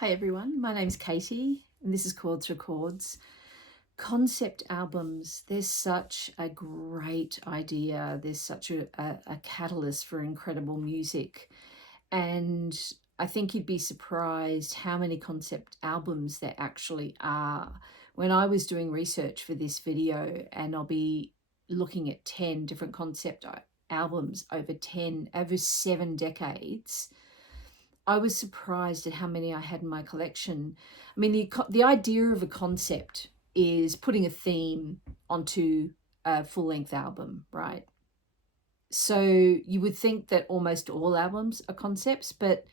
Hi everyone, my name's Katie and this is Chords for Chords. Concept albums, there's such a great idea. There's such a catalyst for incredible music. And I think you'd be surprised how many concept albums there actually are. When I was doing research for this video, and I'll be looking at 10 different concept albums over 7 decades, I was surprised at how many I had in my collection. I mean, the idea of a concept is putting a theme onto a full-length album, right? So you would think that almost all albums are concepts, but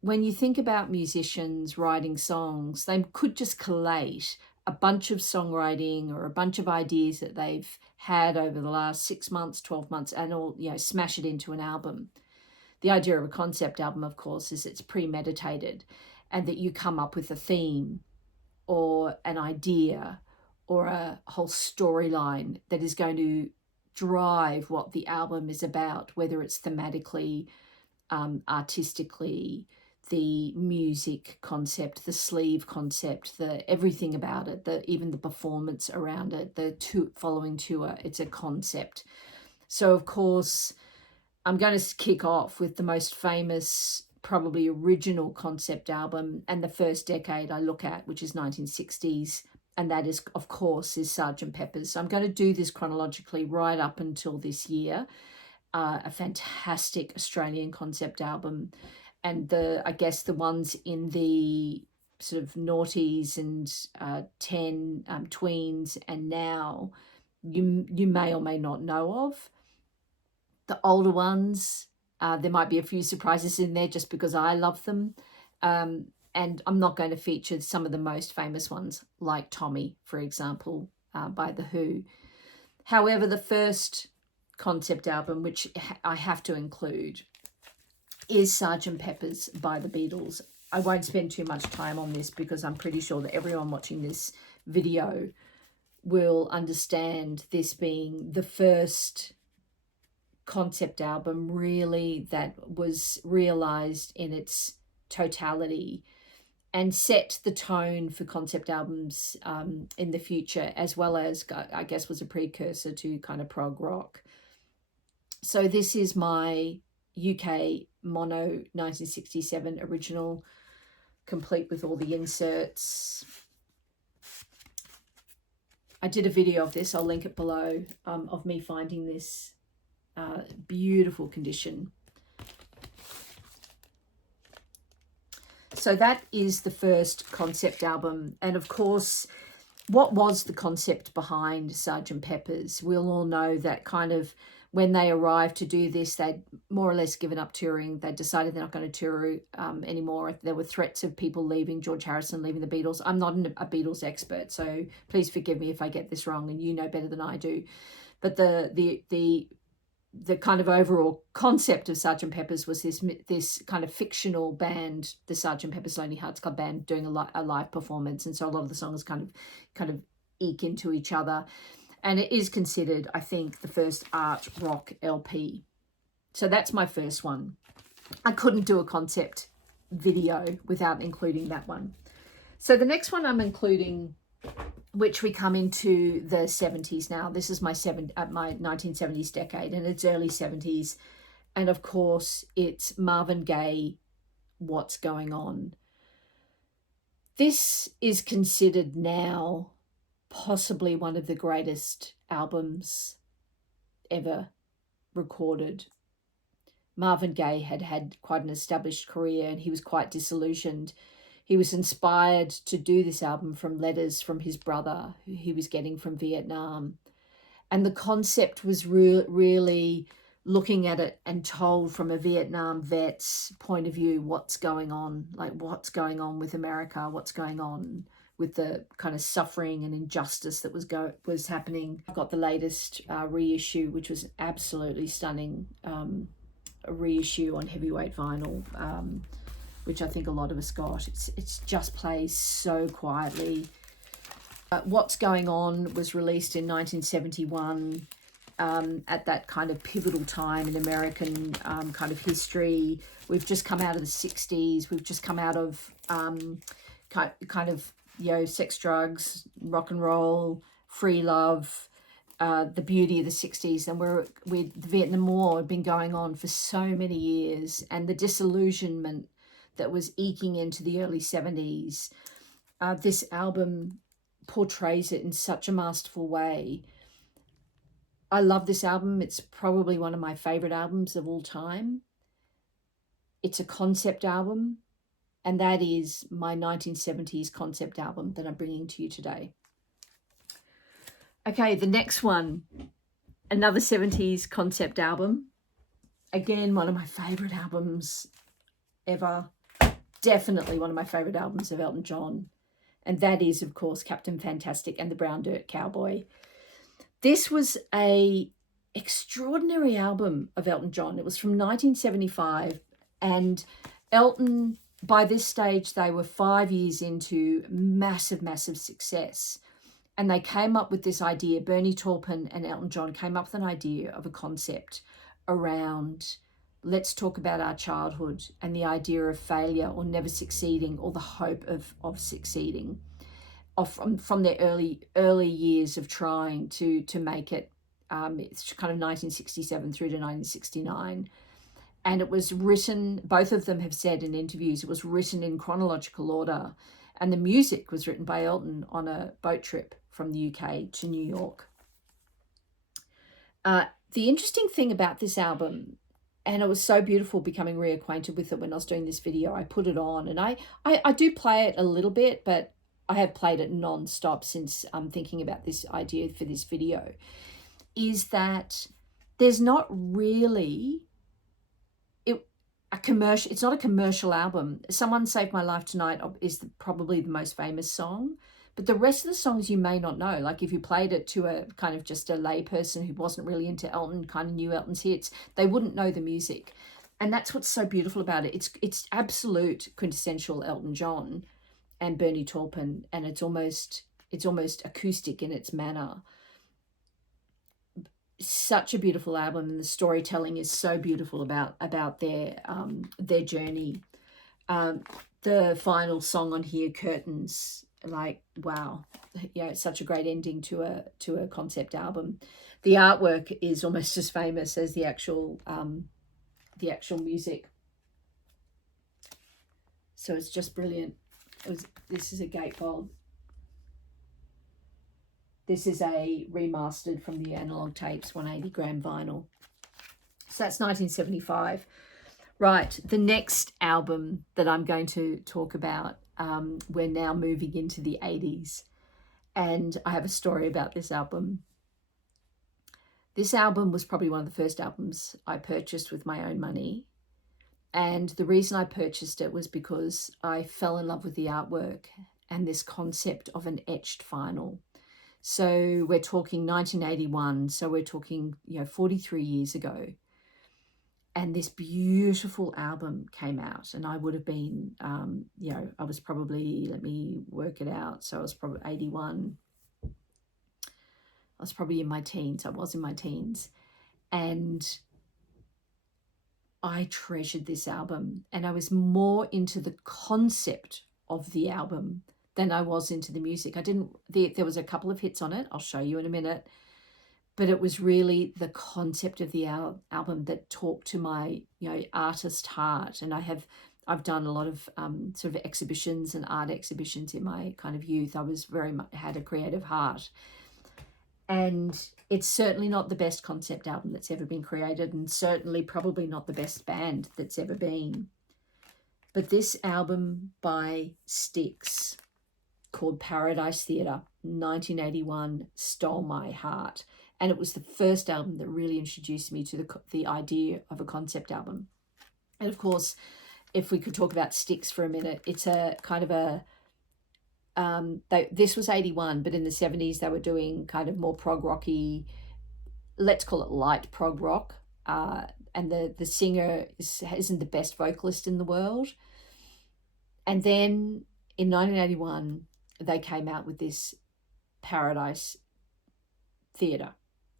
when you think about musicians writing songs, they could just collate a bunch of songwriting or a bunch of ideas that they've had over the last 6 months, 12 months, and all, smash it into an album. The idea of a concept album, of course, is it's premeditated and that you come up with a theme or an idea or a whole storyline that is going to drive what the album is about, whether it's thematically, artistically, the music concept, the sleeve concept, the everything about it, even the performance around it, the following tour, it's a concept. So, of course, I'm going to kick off with the most famous, probably original concept album and the first decade I look at, which is 1960s. And that is, of course, is Sgt. Pepper's. So I'm going to do this chronologically right up until this year. A fantastic Australian concept album. And I guess the ones in the sort of noughties and 10 tweens and now, you may or may not know of. The older ones, there might be a few surprises in there just because I love them. And I'm not going to feature some of the most famous ones, like Tommy, for example, by The Who. However, the first concept album, which I have to include, is Sgt. Pepper's by the Beatles. I won't spend too much time on this because I'm pretty sure that everyone watching this video will understand this being the first concept album really that was realized in its totality and set the tone for concept albums in the future, as well as, I guess, was a precursor to kind of prog rock. So this is my UK mono 1967 original, complete with all the inserts. I did a video of this, I'll link it below, of me finding this beautiful condition. So that is the first concept album. And of course, what was the concept behind Sgt. Pepper's? We'll all know that kind of when they arrived to do this, they'd more or less given up touring. They decided they're not going to tour anymore. There were threats of people leaving, George Harrison leaving the Beatles. I'm not a Beatles expert, so please forgive me if I get this wrong, and you know better than I do. But the kind of overall concept of Sgt. Pepper's was this kind of fictional band, the Sgt. Pepper's Lonely Hearts Club Band, doing a live performance, and so a lot of the songs kind of eke into each other, and it is considered, I think, the first art rock LP. So that's my first one. I couldn't do a concept video without including that one. So the next one I'm including, which we come into the 70s now. This is my 1970s decade, and it's early 70s. And of course, it's Marvin Gaye, What's Going On. This is considered now possibly one of the greatest albums ever recorded. Marvin Gaye had had quite an established career, and he was quite disillusioned. He was inspired to do this album from letters from his brother who he was getting from Vietnam. And the concept was really looking at it and told from a Vietnam vet's point of view, what's going on, like what's going on with America, what's going on with the kind of suffering and injustice that was happening. I've got the latest reissue, which was absolutely stunning, a reissue on heavyweight vinyl, which I think a lot of us got. It's just plays so quietly. What's Going On was released in 1971. at that kind of pivotal time in American kind of history. We've just come out of the 60s. We've just come out of kind of, you know, sex, drugs, rock and roll, free love, the beauty of the 60s. And the Vietnam War had been going on for so many years, and the disillusionment that was eking into the early 70s. This album portrays it in such a masterful way. I love this album. It's probably one of my favorite albums of all time. It's a concept album, and that is my 1970s concept album that I'm bringing to you today. Okay, the next one, another 70s concept album. Again, one of my favorite albums ever. Definitely one of my favorite albums of Elton John. And that is, of course, Captain Fantastic and the Brown Dirt Cowboy. This was a extraordinary album of Elton John. It was from 1975, and Elton, by this stage, they were 5 years into massive, massive success. And they came up with this idea, Bernie Taupin and Elton John came up with an idea of a concept around, let's talk about our childhood and the idea of failure or never succeeding, or the hope of succeeding, from their early years of trying to make it. It's kind of 1967 through to 1969. And it was written, both of them have said in interviews, it was written in chronological order. And the music was written by Elton on a boat trip from the UK to New York. The interesting thing about this album, and it was so beautiful becoming reacquainted with it when I was doing this video, I put it on, and I do play it a little bit, but I have played it non-stop since I'm thinking about this idea for this video, is that there's not really it's not a commercial album. Someone Saved My Life Tonight is probably the most famous song, but the rest of the songs you may not know. Like if you played it to a kind of just a lay person who wasn't really into Elton, kind of knew Elton's hits, they wouldn't know the music. And that's what's so beautiful about it. It's absolute quintessential Elton John and Bernie Taupin, and it's almost acoustic in its manner. Such a beautiful album, and the storytelling is so beautiful about their journey. The final song on here, Curtains, like, wow, yeah, it's such a great ending to a concept album. The artwork is almost as famous as the actual music, so it's just brilliant. This is a gatefold. This is a remastered from the analog tapes, 180 gram vinyl. So that's 1975. Right, the next album that I'm going to talk about, we're now moving into the 80s. And I have a story about this album. This album was probably one of the first albums I purchased with my own money. And the reason I purchased it was because I fell in love with the artwork and this concept of an etched vinyl. So we're talking 1981. So we're talking, 43 years ago. And this beautiful album came out, and I would have been, I was probably, let me work it out. So I was probably 81. I was probably in my teens. I was in my teens. And I treasured this album, and I was more into the concept of the album than I was into the music. There was a couple of hits on it. I'll show you in a minute. But it was really the concept of the album that talked to my, artist heart. And I've done a lot of sort of exhibitions and art exhibitions in my kind of youth. I was had a creative heart. And it's certainly not the best concept album that's ever been created, and certainly probably not the best band that's ever been. But this album by Styx, called Paradise Theatre, 1981, stole my heart. And it was the first album that really introduced me to the idea of a concept album. And of course, if we could talk about Styx for a minute, it's a kind of a, this was 81, but in the 70s they were doing kind of more prog rocky, let's call it light prog rock. And the singer isn't the best vocalist in the world. And then in 1981, they came out with this Paradise Theatre.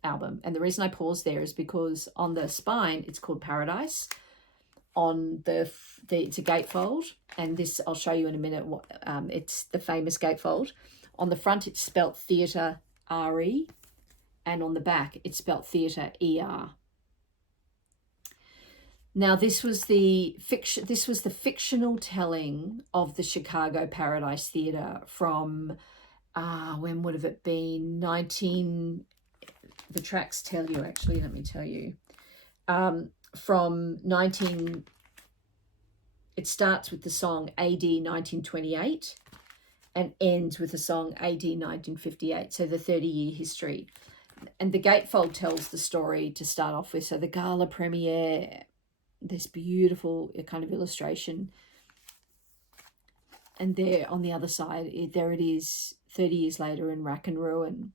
album. And the reason I paused there is because on the spine, it's called Paradise. On it's a gatefold, and this I'll show you in a minute. What it's the famous gatefold. On the front, it's spelt theatre, R-E, and on the back, it's spelt theatre, E-R. Now, this was the fictional telling of the Chicago Paradise Theatre from when would have it been? The tracks tell you, actually, let me tell you. From 19, it starts with the song AD 1928 and ends with the song AD 1958, so the 30-year history. And the gatefold tells the story to start off with. So the gala premiere, this beautiful kind of illustration. And there on the other side, there it is, 30 years later in rack and ruin.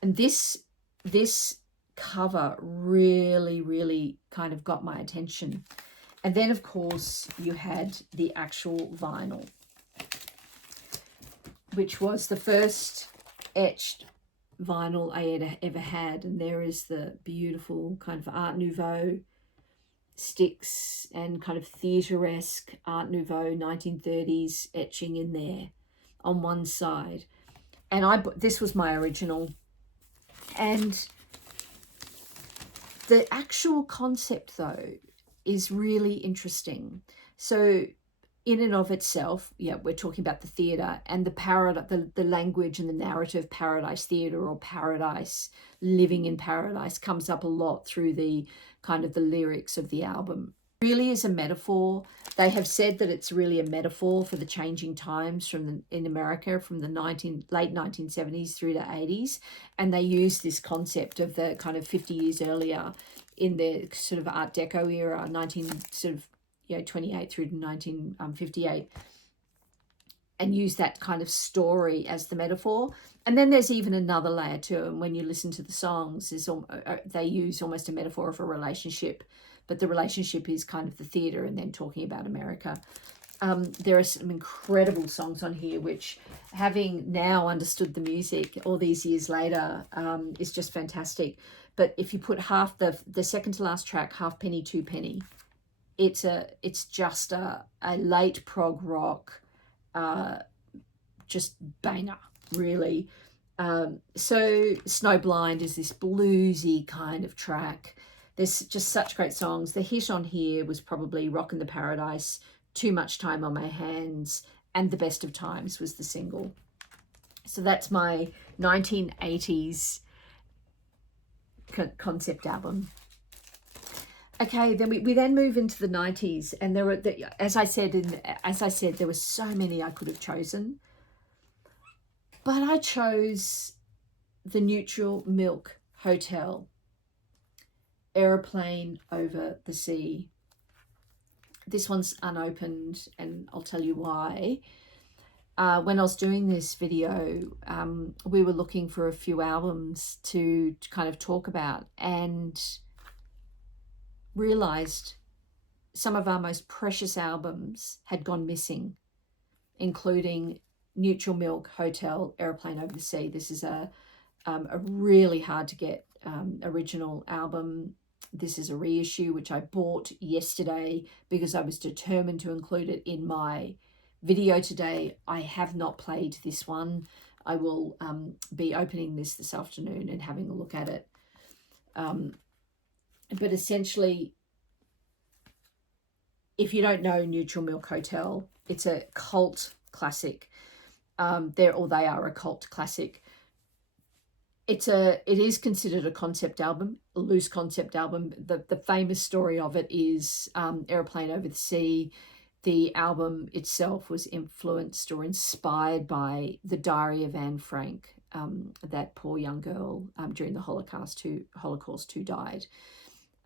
And this cover really, really kind of got my attention. And then, of course, you had the actual vinyl, which was the first etched vinyl I ever had. And there is the beautiful kind of Art Nouveau Styx and kind of theatre-esque Art Nouveau 1930s etching in there on one side. And this was my original. And the actual concept, though, is really interesting. So in and of itself, yeah, we're talking about the theatre and the language and the narrative Paradise Theatre or paradise, living in paradise comes up a lot through the kind of the lyrics of the album. It really is a metaphor. They have said that it's really a metaphor for the changing times in America from the late 1970s through the 80s. And they use this concept of the kind of 50 years earlier in the sort of Art Deco era, 28 through to 1958, and use that kind of story as the metaphor. And then there's even another layer to it. And when you listen to the songs, they use almost a metaphor of a relationship, but the relationship is kind of the theatre and then talking about America. There are some incredible songs on here, which, having now understood the music all these years later, is just fantastic. But if you put half the second to last track, Halfpenny, Twopenny, it's just a late prog rock, just banger, really. So Snowblind is this bluesy kind of track. There's just such great songs. The hit on here was probably Rockin' the Paradise, Too Much Time on My Hands, and The Best of Times was the single. So that's my 1980s concept album. Okay, then we then move into the 90s, and there were, as I said, there were so many I could have chosen, but I chose the Neutral Milk Hotel, Aeroplane Over the Sea. This one's unopened, and I'll tell you why. When I was doing this video, we were looking for a few albums to kind of talk about, and realized some of our most precious albums had gone missing, including Neutral Milk Hotel, Aeroplane Over the Sea. This is a really hard to get original album. This is a reissue, which I bought yesterday because I was determined to include it in my video today. I have not played this one. I will be opening this afternoon and having a look at it. But essentially, if you don't know Neutral Milk Hotel, it's a cult classic. They are a cult classic. It is considered a concept album, a loose concept album. The famous story of it is Aeroplane Over the Sea. The album itself was influenced or inspired by the diary of Anne Frank, that poor young girl during the Holocaust who died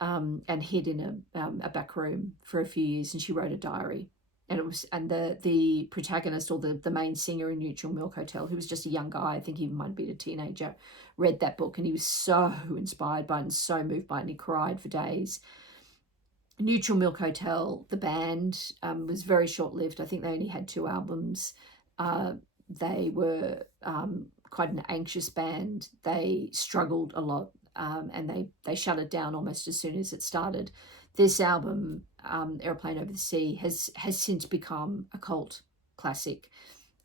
and hid in a back room for a few years, and she wrote a diary. And the protagonist, or the main singer in Neutral Milk Hotel, who was just a young guy, I think he might have been a teenager, read that book, and he was so inspired by it and so moved by it, and he cried for days. Neutral Milk Hotel, the band, was very short-lived. I think they only had 2 albums. They were quite an anxious band. They struggled a lot, and they shut it down almost as soon as it started. This album, Aeroplane Over the Sea, has since become a cult classic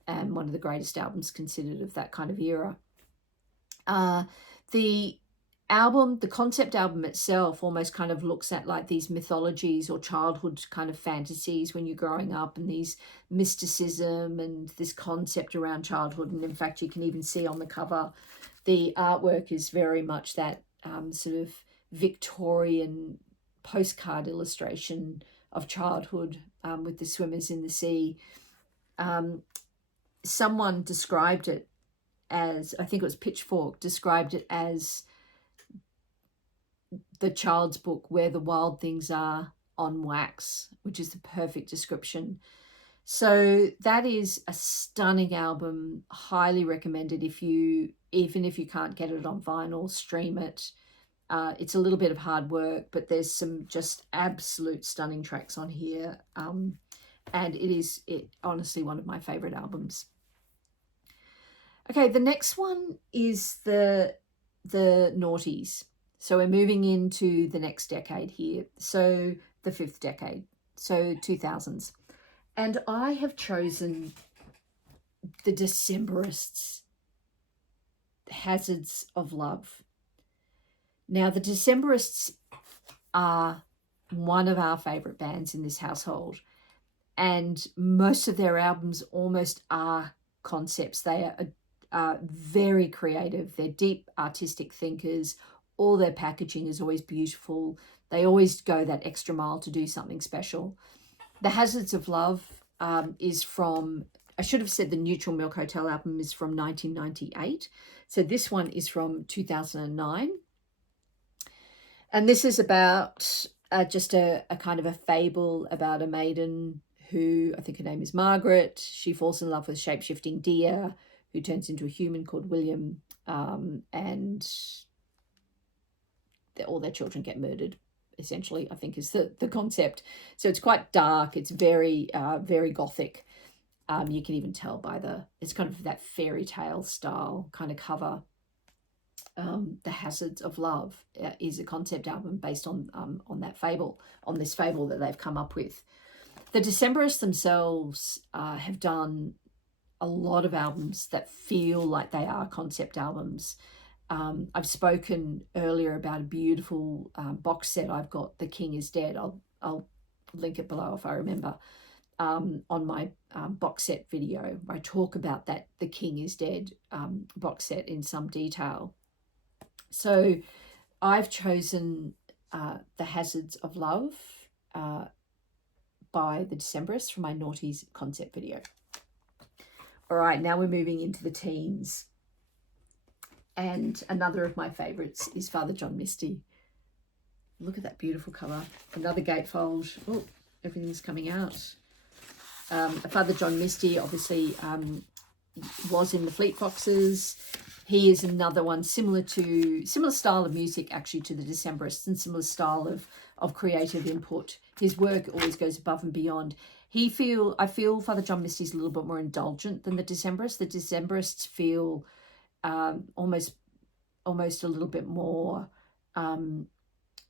and one of the greatest albums considered of that kind of era. The album, the concept album itself, almost kind of looks at like these mythologies or childhood kind of fantasies when you're growing up, and these mysticism and this concept around childhood. And in fact, you can even see on the cover, the artwork is very much that sort of Victorian postcard illustration of childhood, with the swimmers in the sea. Someone described it as, I think it was Pitchfork, described it as the child's book Where the Wild Things Are on wax, which is the perfect description. So that is a stunning album, highly recommended. Even if you can't get it on vinyl, stream it. It's a little bit of hard work, but there's some just absolute stunning tracks on here. And it is honestly one of my favorite albums. Okay, the next one is the noughties. So we're moving into the next decade here. So the fifth decade, so 2000s. And I have chosen the Decemberists' Hazards of Love. Now, the Decemberists are one of our favorite bands in this household, and most of their albums almost are concepts. They are very creative. They're deep artistic thinkers. All their packaging is always beautiful. They always go that extra mile to do something special. The Hazards of Love is from, I should have said the Neutral Milk Hotel album is from 1998. So this one is from 2009. And this is about just a kind of a fable about a maiden who, I think her name is Margaret. She falls in love with a shape-shifting deer who turns into a human called William, and all their children get murdered, essentially, I think is the concept. So it's quite dark. It's very, very gothic. You can even tell by it's kind of that fairy tale style kind of cover. The Hazards of Love is a concept album based on that fable, on this fable that they've come up with. The Decemberists themselves have done a lot of albums that feel like they are concept albums. I've spoken earlier about a beautiful box set I've got, The King is Dead. I'll link it below if I remember, on my box set video. I talk about that The King is Dead box set in some detail. So I've chosen The Hazards of Love by the Decemberists for my Naughties concept video. All right, now we're moving into the teens. And another of my favourites is Father John Misty. Look at that beautiful cover. Another gatefold. Oh, everything's coming out. Father John Misty obviously was in the Fleet Foxes. He is another one similar style of music actually to the Decemberists, and similar style of creative input. His work always goes above and beyond. I feel Father John Misty's a little bit more indulgent than the Decemberists. The Decemberists feel almost a little bit more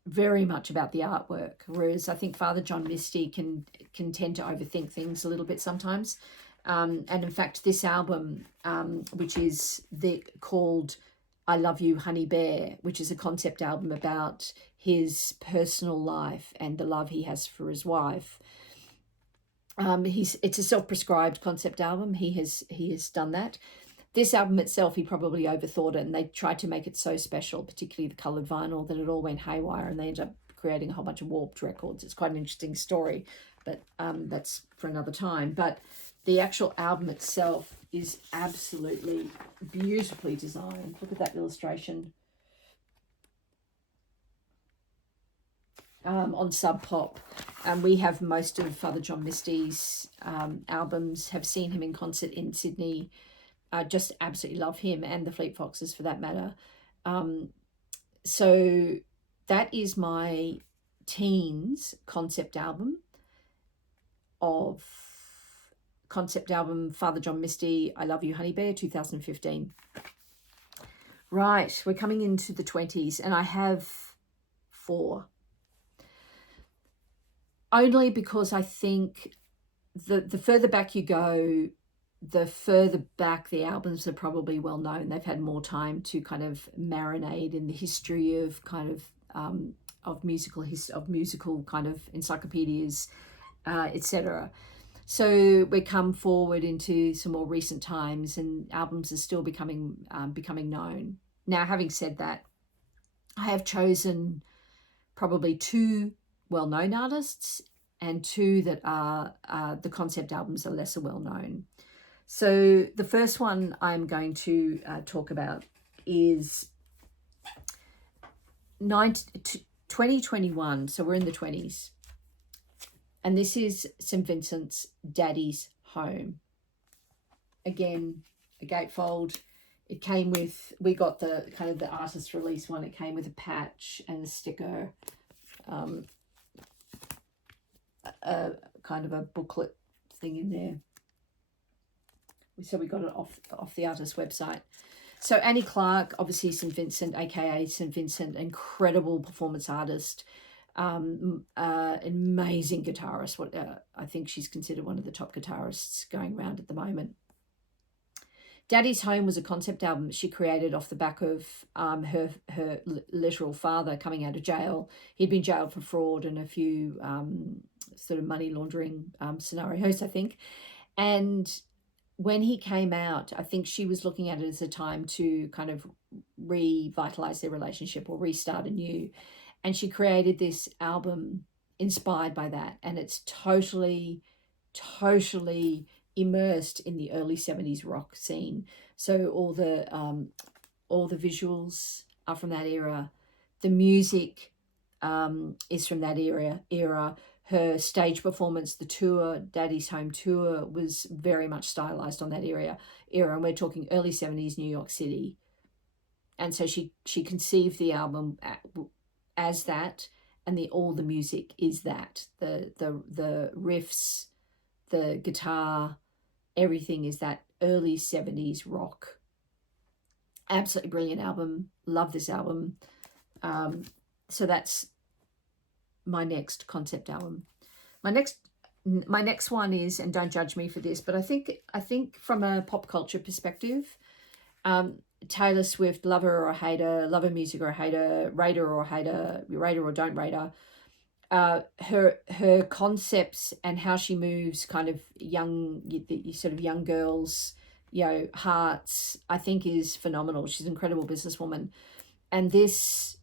very much about the artwork, whereas I think Father John Misty can tend to overthink things a little bit sometimes. And in fact, this album, which is called I Love You, Honey Bear, which is a concept album about his personal life and the love he has for his wife. It's a self-prescribed concept album. He has done that. This album itself, he probably overthought it, and they tried to make it so special, particularly the coloured vinyl, that it all went haywire, and they ended up creating a whole bunch of warped records. It's quite an interesting story, but that's for another time. But the actual album itself is absolutely beautifully designed. Look at that illustration. On Sub Pop. We have most of Father John Misty's albums, have seen him in concert in Sydney. Just absolutely love him, and the Fleet Foxes for that matter. So that is my teens concept album of concept album, Father John Misty, I Love You Honey Bear, 2015. Right, we're coming into the 20s, and I have 4. Only because I think the further back you go, the further back the albums are probably well known. They've had more time to kind of marinate in the history of kind of musical kind of encyclopedias, etc. So we come forward into some more recent times, and albums are still becoming known. Now, having said that, I have chosen probably 2 well-known artists and 2 that are the concept albums are lesser well-known. So the first one I'm going to talk about is 2021. So we're in the 20s. And this is St. Vincent's Daddy's Home. Again, a gatefold. It came with, we got the kind of the artist release one. It came with a patch and a sticker, kind of a booklet thing in there. So we got it off the artist's website. So Annie Clark, obviously St. Vincent, aka St. Vincent, incredible performance artist, amazing guitarist. I think she's considered one of the top guitarists going around at the moment. Daddy's Home was a concept album that she created off the back of her literal father coming out of jail. He'd been jailed for fraud and a few sort of money laundering scenarios, I think. And when he came out, I think she was looking at it as a time to kind of revitalize their relationship or restart anew. And she created this album inspired by that. And it's totally immersed in the early 70s rock scene. So all the visuals are from that era. The music is from that era. Her stage performance, the tour, Daddy's Home tour, was very much stylized on that era. And we're talking early 70s New York City. And so she conceived the album as that, and all the music is that. The riffs, the guitar, everything is that early 70s rock. Absolutely brilliant album. Love this album. So that's my next concept album. My next one is, and don't judge me for this, but I think from a pop culture perspective, Taylor Swift, love her or hate her, love her music or hate her, rate her or hate her, rate her or don't rate her, her concepts and how she moves kind of young girls, hearts, I think is phenomenal. She's an incredible businesswoman. And this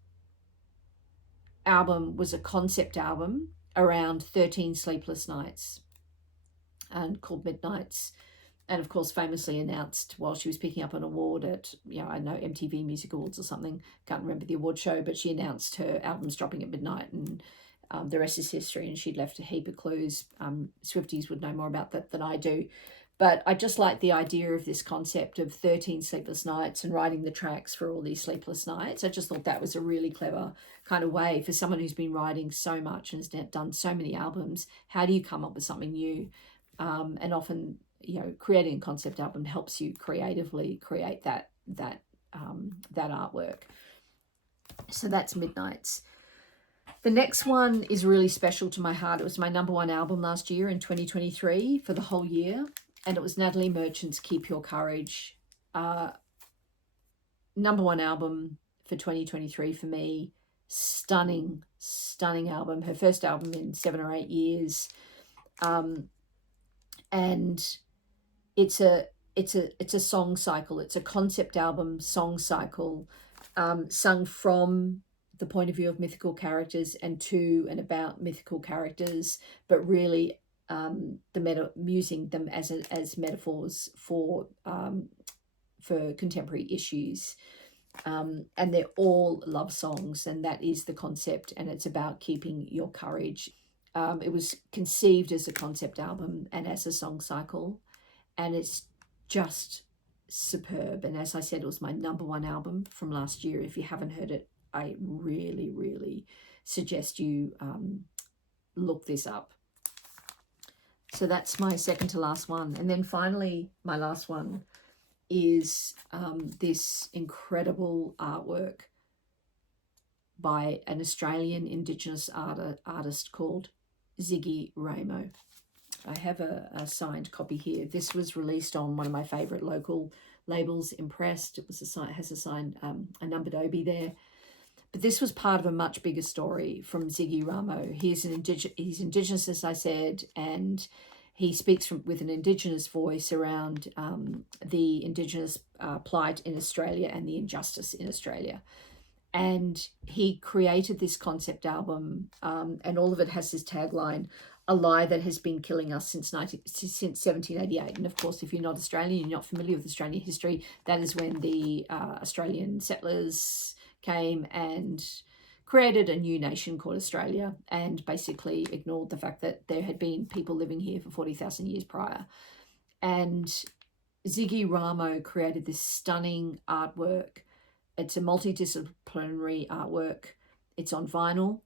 album was a concept album around 13 sleepless nights and called Midnights. And of course, famously announced while she was picking up an award at, I know, MTV Music Awards or something. Can't remember the award show, but she announced her album's dropping at midnight, and the rest is history. And she'd left a heap of clues. Swifties would know more about that than I do. But I just like the idea of this concept of 13 sleepless nights and writing the tracks for all these sleepless nights. I just thought that was a really clever kind of way for someone who's been writing so much and has done so many albums. How do you come up with something new? And often, creating a concept album helps you creatively create that artwork. So that's Midnights. The next one is really special to my heart. It was my #1 album last year in 2023 for the whole year. And it was Natalie Merchant's Keep Your Courage. #1 album for 2023 for me. Stunning album. Her first album in 7 or 8 years. And it's a song cycle. It's a concept album song cycle, sung from the point of view of mythical characters and to and about mythical characters, but really using them as metaphors for contemporary issues. And they're all love songs, and that is the concept, and it's about keeping your courage. It was conceived as a concept album and as a song cycle, and it's just superb. And as I said, it was my #1 album from last year. If you haven't heard it, I really suggest you look this up. So that's my second to last one. And then finally, my last one is this incredible artwork by an Australian Indigenous artist called Ziggy Ramo. I have a signed copy here. This was released on one of my favourite local labels, Impressed. It was has a signed a numbered obi there. But this was part of a much bigger story from Ziggy Ramo. He's Indigenous, as I said, and he speaks with an Indigenous voice around the Indigenous plight in Australia and the injustice in Australia. And he created this concept album, and all of it has this tagline, "A lie that has been killing us since 1788." And of course, if you're not Australian, you're not familiar with Australian history, that is when the Australian settlers came and created a new nation called Australia, and basically ignored the fact that there had been people living here for 40,000 years prior. And Ziggy Ramo created this stunning artwork. It's a multidisciplinary artwork. It's on vinyl.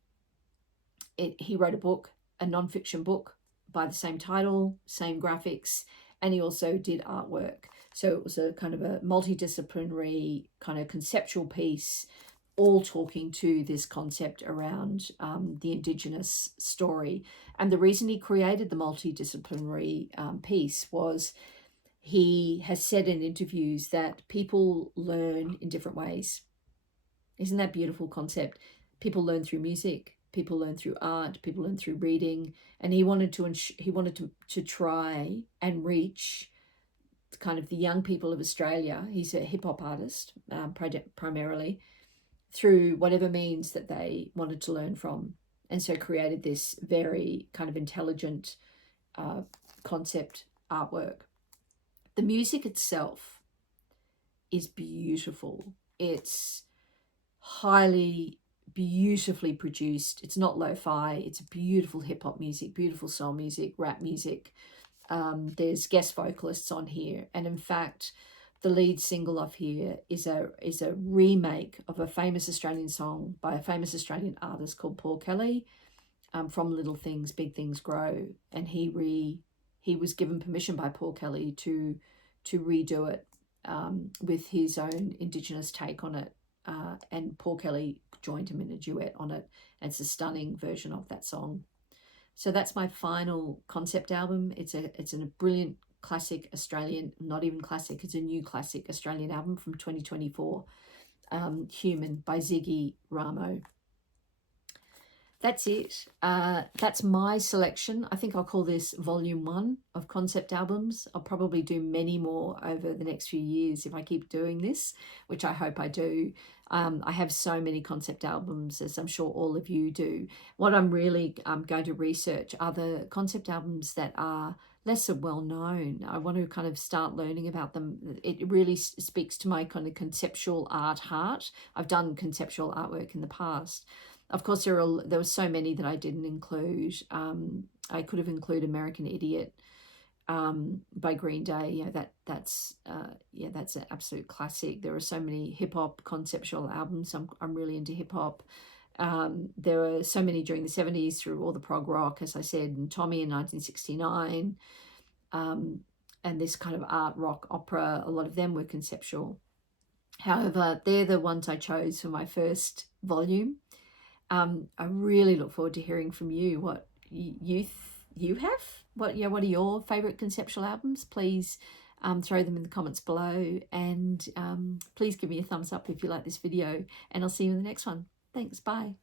He wrote a book, a non-fiction book by the same title, same graphics, and he also did artwork. So it was a kind of a multidisciplinary kind of conceptual piece, all talking to this concept around the Indigenous story. And the reason he created the multidisciplinary piece was he has said in interviews that people learn in different ways. Isn't that a beautiful concept? People learn through music, people learn through art, people learn through reading, and he wanted to try and reach kind of the young people of Australia. He's a hip hop artist primarily, through whatever means that they wanted to learn from, and so created this very kind of intelligent concept artwork. The music itself is beautiful. It's highly beautifully produced. It's not lo-fi. It's beautiful hip-hop music, beautiful soul music, rap music. There's guest vocalists on here, and in fact the lead single off here is a remake of a famous Australian song by a famous Australian artist called Paul Kelly, from Little Things Big Things Grow. And he was given permission by Paul Kelly to redo it with his own Indigenous take on it, and Paul Kelly joined him in a duet on it. And it's a stunning version of that song. So that's my final concept album. It's a brilliant classic Australian, not even classic, it's a new classic Australian album from 2024, Human by Ziggy Ramo. That's it. That's my selection. I think I'll call this volume 1 of concept albums. I'll probably do many more over the next few years if I keep doing this, which I hope I do. I have so many concept albums, as I'm sure all of you do. What I'm really going to research are the concept albums that are less well known. I want to kind of start learning about them. It really speaks to my kind of conceptual art heart. I've done conceptual artwork in the past. Of course, there were so many that I didn't include. I could have included American Idiot by Green Day. You know, that's an absolute classic. There are so many hip hop conceptual albums. I'm really into hip hop. There were so many during the 70s through all the prog rock, as I said, and Tommy in 1969, and this kind of art rock opera. A lot of them were conceptual. However, they're the ones I chose for my first volume. I really look forward to hearing from you what you have. What are your favorite conceptual albums? Please throw them in the comments below, and please give me a thumbs up if you like this video, and I'll see you in the next one. Thanks, bye.